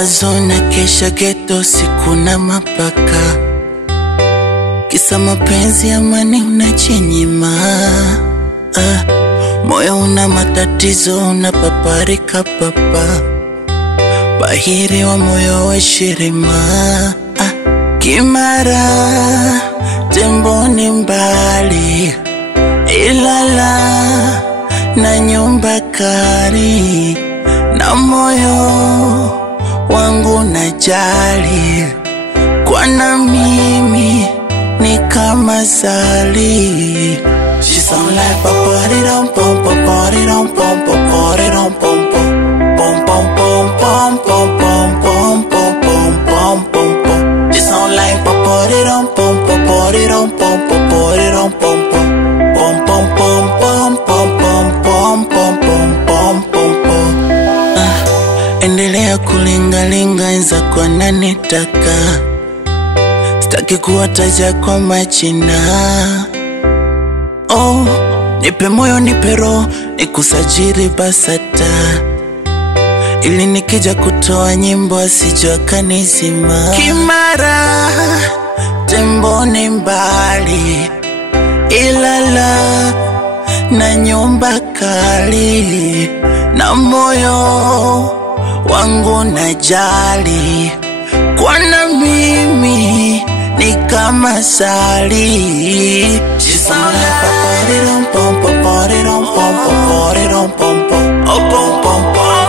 Mawazo na kesha ghetto siku na mapaka, kisa mapenzi amani unachinyima. Moyo una matatizo unapaparika papa, bahiri wa moyo wa shirima. Kimara tembo ni mbali, Ilala na nyumba kari, na moyo wangu najali, kwa na mimi ni kama sali. She sound like pa-pa-di-dum pom pa-pa-di-dum pom pa-pa-di-dum pom pom pom pom pom pom pom pom pom pom pom pom. She sound like pa-pa-di-dum pom pa-pa-di-dum pom pa-pa-di-dum pom pom pom pom pom pom pom pom pom pom pom pom. Endelea kulingalinga inza kwa nanitaka, sitaki kuwataja kwa majina. Oh, nipe moyo nipe roho nikusajiri BASATA, ili nikija kutoa nyimbo asijua kanizima. Kimara tembo ni mbali, Ilala na nyumba kali, na moyo wangu najali, kwa na mimi ni kama sali. She sound like pa-pa-di-dum pom pa-pa-di-dum pom pa-pa-di-dum pom pom pom pom pom.